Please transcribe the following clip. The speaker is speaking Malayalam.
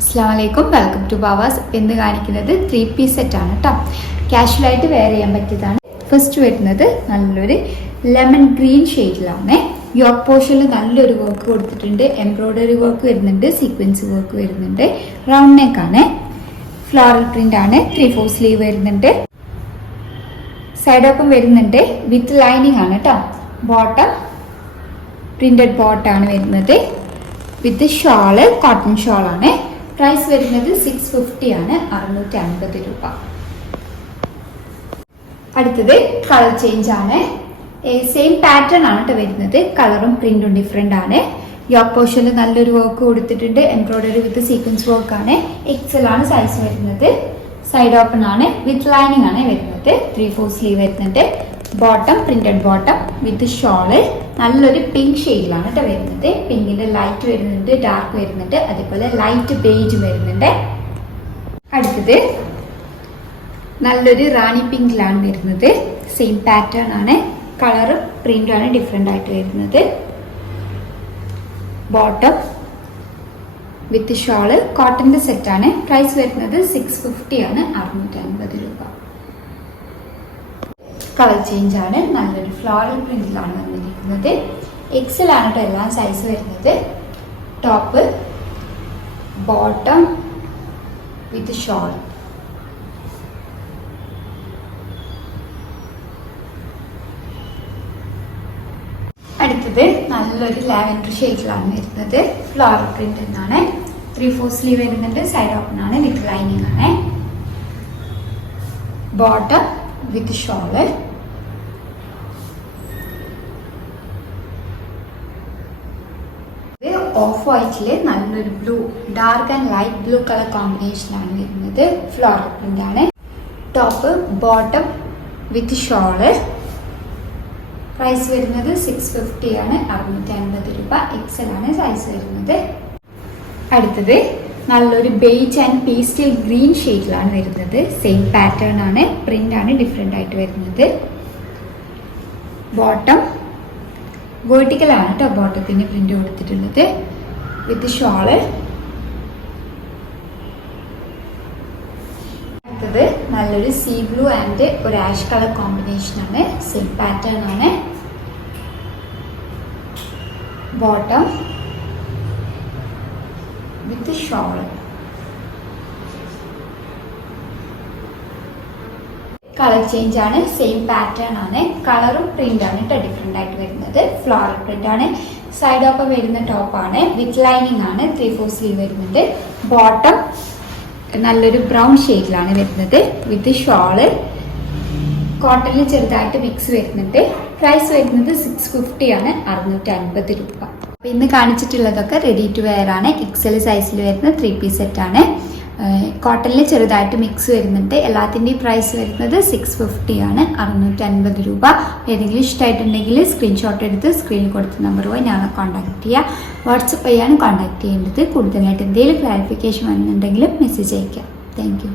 അസ്സലാമലൈക്കും, വെൽക്കം ടു ബാവാസ്. എന്ന് കാണിക്കുന്നത് 3-piece സെറ്റാണ് കേട്ടോ. കാഷ്വലായിട്ട് വെയർ ചെയ്യാൻ പറ്റിയതാണ്. ഫസ്റ്റ് വരുന്നത് നല്ലൊരു ലെമൺ ഗ്രീൻ ഷെയ്ഡിലാണ്. യോക്ക് പോർഷനിൽ നല്ലൊരു വർക്ക് കൊടുത്തിട്ടുണ്ട്. എംബ്രോയ്ഡറി വർക്ക് വരുന്നുണ്ട്, സീക്വൻസ് വർക്ക് വരുന്നുണ്ട്. റൗണ്ട് നെക്കാണ്, ഫ്ലോറൽ പ്രിന്റ് ആണ്. 3/4 സ്ലീവ് വരുന്നുണ്ട്. സൈഡ് ഓപ്പൺ വരുന്നുണ്ട് വിത്ത് ലൈനിങ് ആണ് കേട്ടോ. ബോട്ടം പ്രിന്റഡ് ബോട്ടാണ് വരുന്നത് വിത്ത് ഷോള്, കോട്ടൺ ഷോളാണ്. പ്രൈസ് വരുന്നത് 650 ആണ്, 650 രൂപ. അടുത്തത് കളർ ചേഞ്ച് ആണ്. സെയിം പാറ്റേൺ ആണ് കേട്ടോ വരുന്നത്. കളറും പ്രിന്റും ഡിഫറെന്റ് ആണ്. യോക്ക് പോർഷനിൽ നല്ലൊരു വർക്ക് കൊടുത്തിട്ടുണ്ട്. എംബ്രോയ്ഡറി വിത്ത് സീക്വൻസ് വർക്ക് ആണ്. XL ആണ് സൈസ് വരുന്നത്. സൈഡ് ഓപ്പൺ ആണ് വിത്ത് ലൈനിങ് ആണ് വരുന്നത്. 3/4 സ്ലീവ് വരുന്നുണ്ട്. Bottom printed bottom with shawl. നല്ലൊരു പിങ്ക് ഷെയ്ഡിലാണ് കേട്ടോ വരുന്നത്. പിങ്കിന്റെ ലൈറ്റ് വരുന്നുണ്ട്, ഡാർക്ക് വരുന്നുണ്ട്, അതേപോലെ ലൈറ്റ് ബേജ് വരുന്നുണ്ട്. അടുത്തത് നല്ലൊരു റാണി പിങ്കിലാണ് വരുന്നത്. സെയിം പാറ്റേൺ ആണ്. കളറും പ്രിന്റും ആണ് ഡിഫറെന്റ് ആയിട്ട് വരുന്നത്. ബോട്ടം വിത്ത് ഷോള്, കോട്ടന്റെ സെറ്റ് ആണ്. പ്രൈസ് വരുന്നത് 650 ആണ്, 650 രൂപ. കളർ ചേഞ്ച് ആണ്. നല്ലൊരു ഫ്ലോറൽ പ്രിന്റിലാണ് വന്നിരിക്കുന്നത്. XL ആണ് കേട്ടോ എല്ലാം സൈസ് വരുന്നത്. ടോപ്പ്, ബോട്ടം വിത്ത് ഷോൾ. അടുത്തത് നല്ലൊരു ലാവൻഡർ ഷെയ്ഡിലാണ് വരുന്നത്. ഫ്ലോറൽ പ്രിന്റ് എന്നാണ്. 3/4 സ്ലീവ് വരുന്നുണ്ട്. സൈഡ് ഓപ്പൺ ആണ് വിത്ത് ലൈനിങ് ആണ്. Bottom with shawl. ഓഫ് വൈറ്റില് നല്ലൊരു blue, dark and light blue colour കോമ്പിനേഷനാണ് വരുന്നത്. ഫ്ലോറൽ പ്രിന്റ് ആണ്. Top, bottom with shawl. Price വരുന്നത് 650 ആണ്, 650 രൂപ. XL ആണ് സൈസ് വരുന്നത്. അടുത്തത് നല്ലൊരു ബേജ് ആൻഡ് പേസ്റ്റൽ ഗ്രീൻ ഷെയ്ഡിലാണ് വരുന്നത്. സെയിം പാറ്റേൺ ആണ്. പ്രിന്റ് ആണ് ഡിഫറെന്റ് ആയിട്ട് വരുന്നത്. ബോട്ടം വേർട്ടിക്കൽ ആണ് കേട്ടോ. ബോട്ടത്തിന് പ്രിന്റ് കൊടുത്തിട്ടുള്ളത് വിത്ത് ഷോള്. അടുത്തത് നല്ലൊരു സീ ബ്ലൂ ആൻഡ് ഒരു ആഷ് കളർ കോമ്പിനേഷൻ ആണ്. സെയിം പാറ്റേൺ ആണ്. Bottom with shawl. Colour change ആണ്. സെയിം പാറ്റേൺ ആണ്. കളറും പ്രിന്റ് ആണ് കേട്ടോ ഡിഫറെന്റ് ആയിട്ട് വരുന്നത്. ഫ്ലോറൽ പ്രിന്റ് ആണ്. സൈഡ് ഓപ്പൺ വരുന്ന ടോപ്പാണ് വിത്ത് ലൈനിങ് ആണ്. 3/4 സ്ലീവ് വരുന്നുണ്ട്. ബോട്ടം നല്ലൊരു ബ്രൗൺ ഷെയ്ഡിലാണ് വരുന്നത് വിത്ത് ഷോള്. കോട്ടണിൽ ചെറുതായിട്ട് മിക്സ് വരുന്നുണ്ട്. പ്രൈസ് വരുന്നത് 650 ആണ്, 650 രൂപ. അപ്പൊ ഇന്ന് കാണിച്ചിട്ടുള്ളതൊക്കെ റെഡി ടു വെയർ ആണ്. XL സൈസിൽ വരുന്ന 3-piece സെറ്റ് ആണ്. കോട്ടണിൽ ചെറുതായിട്ട് മിക്സ് വരുന്നുണ്ട്. എല്ലാത്തിൻ്റെയും പ്രൈസ് വരുന്നത് 650 ആണ്, 650 രൂപ. ഏതെങ്കിലും ഇഷ്ടമായിട്ടുണ്ടെങ്കിൽ സ്ക്രീൻഷോട്ട് എടുത്ത് സ്ക്രീനിൽ കൊടുത്ത നമ്പർ പോയി ഞങ്ങളെ കോൺടാക്ട് ചെയ്യുക. വാട്സപ്പ് വഴിയാണ് കോൺടാക്ട് ചെയ്യേണ്ടത്. കൂടുതലായിട്ട് എന്തെങ്കിലും ക്ലാരിഫിക്കേഷൻ വന്നിട്ടുണ്ടെങ്കിൽ മെസ്സേജ് അയയ്ക്കാം. Thank you.